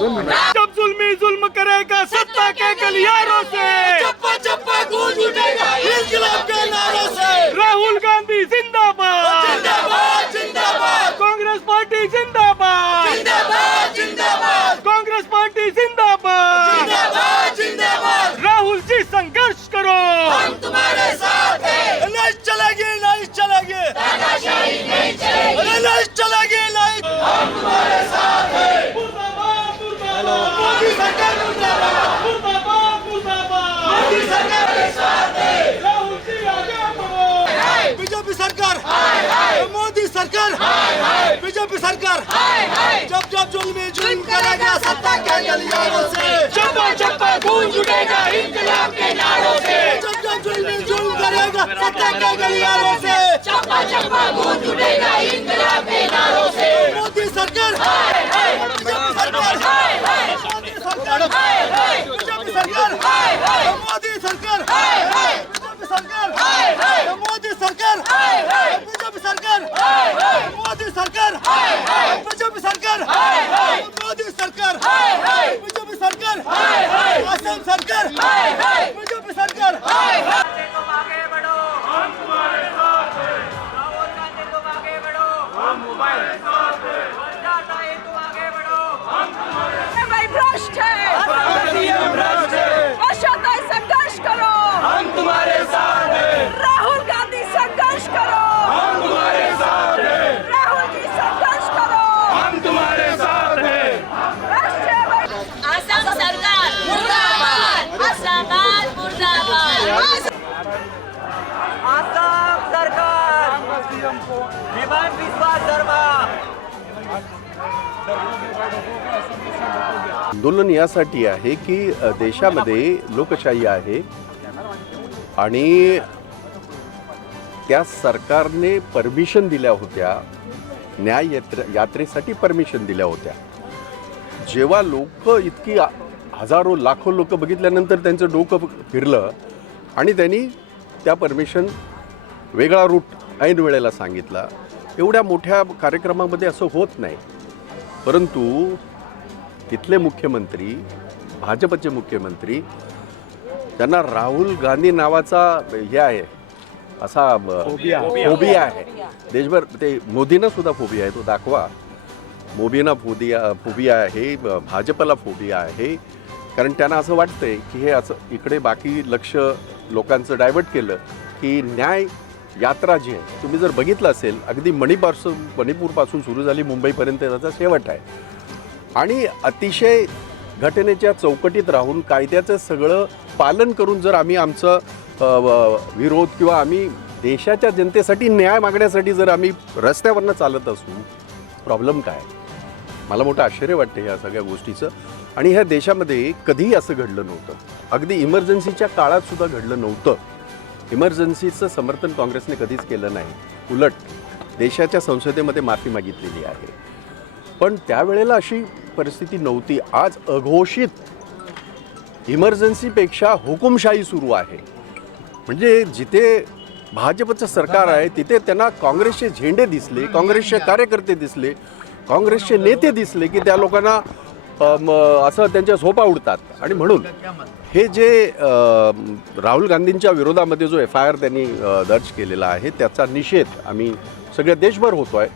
जब जुल्मी जुल्म करेगा सत्ता के गलियारों से, चप्पा चप्पा गूंज उठेगा इंकलाब के नारों से। राहुल गांधी जिंदाबाद, जिंदाबाद जिंदाबाद, कांग्रेस पार्टी जिंदाबाद, जिंदाबाद जिंदाबाद, कांग्रेस पार्टी जिंदाबाद, जिंदाबाद जिंदाबाद। राहुल जी संघर्ष करो, हम तुम्हारे साथ हैं। नहीं चलेगी, नहीं चलेगी, तानाशाही नहीं चलेगी, नहीं चलेगी, नहीं। हम तुम्हारे साथ हैं। मुर्दाबाद मुर्दाबाद, मोदी सरकार मुर्दाबाद, मुर्दाबाद मुर्दाबाद, मोदी सरकार के साथ है। राहुल जी आगे बढ़ो। बीजेपी सरकार, मोदी सरकार, बीजेपी सरकार, जब जब जुल्मी जुल्म करेगा सत्ता के गलियारों से, चप्पा चप्पा गूंज उठेगा इंकलाब के नारों से, जब जब जुल्मी जुल्म करेगा सत्ता के गलियारों से, चप्पा चप्पा गूंज उठेगा इंकलाब के नारों से। मोदी सरकार, बीजेपी सरकार, मोदी सरकार, बीजेपी सरकार, मोदी सरकार, बीजेपी सरकार, मोदी सरकार, बीजेपी सरकार, मोदी सरकार, बीजेपी सरकार, मोदी सरकार, बीजेपी सरकार, असम सरकार, बीजेपी सरकार। तुम आगे बढ़ो, हम तुम्हारे साथ हैं। राहुल गांधी तुम आगे बढ़ो, हम तुम्हारे साथ हैं। जनता तुम आगे बढ़ो, हम तुम्हारे साथ हैं। भाई भ्रष्ट है, भ्रष्ट है, जनता संघर्ष करो, हम तुम्हारे साथ हैं, राहुल गांधी संघर्ष करो, हम तुम्हारे साथ हैं, राहुल जी संघर्ष करो, हम तुम्हारे साथ हैं। भ्रष्ट है भाई। असम सरकार मुर्दाबाद, असम मुर्दाबाद। आसाम सरकार विमान विश्वास शर्मा। आंदोलन यासाठी आहे की देशामध्ये लोकशाही आहे आणि त्या सरकारने परमिशन दिल्या होत्या, न्याय यात्रेसाठी परमिशन दिल्या होत्या। जेव्हा लोक इतकी हजारो लाखो लोक बघितल्यानंतर त्यांचं डोकं फिरलं आणि त्यांनी त्या परमिशन वेगळा रूट ऐन वेळेला सांगितला। एवढ्या मोठ्या कार्यक्रमामध्ये असं होत नाही, परंतु तिथले मुख्यमंत्री, भाजपचे मुख्यमंत्री, त्यांना राहुल गांधी नावाचा हे आहे, असा फोबिया आहे देशभर। ते मोदींना सुद्धा फोबिया आहे, तो दाखवा। मोदींना फोबिया आहे, भाजपला फोबिया आहे, कारण त्यांना असं वाटतंय की हे असं इकडे बाकी लक्ष लोकांचं डायव्हर्ट केलं की न्याय यात्रा जी आहे, तुम्ही जर बघितलं असेल, अगदी मणिपूरपासून सुरू झाली, मुंबईपर्यंत त्याचा शेवट आहे आणि अतिशय घटनेच्या चौकटीत राहून कायद्याचं सगळं पालन करून जर आम्ही आमचं विरोध किंवा आम्ही देशाच्या जनतेसाठी न्याय मागण्यासाठी जर आम्ही रस्त्यावरनं चालत असू, प्रॉब्लेम काय? मला मोठं आश्चर्य वाटतं ह्या सगळ्या गोष्टीचं। आणि ह्या देशामध्ये कधीही असं घडलं नव्हतं, अगदी इमर्जन्सीच्या काळात सुद्धा घडलं नव्हतं। इमर्जन्सीचं समर्थन काँग्रेसने कधीच केलं नाही, उलट देशाच्या संसदेमध्ये माफी मागितलेली आहे, पण त्यावेळेला अशी परिस्थिती नव्हती। आज अघोषित इमर्जन्सीपेक्षा हुकुमशाही सुरू आहे, म्हणजे जिथे भाजपचं सरकार आहे तिथे त्यांना काँग्रेसचे झेंडे दिसले, काँग्रेसचे कार्यकर्ते दिसले, काँग्रेसचे नेते दिसले की त्या लोकांना असं त्यांच्या झोपा उडतात। आणि म्हणून हे जे राहुल गांधींच्या विरोधामध्ये जो FIR त्यांनी दर्ज केलेला आहे त्याचा निषेध आम्ही सगळ्या देशभर होतो आहे।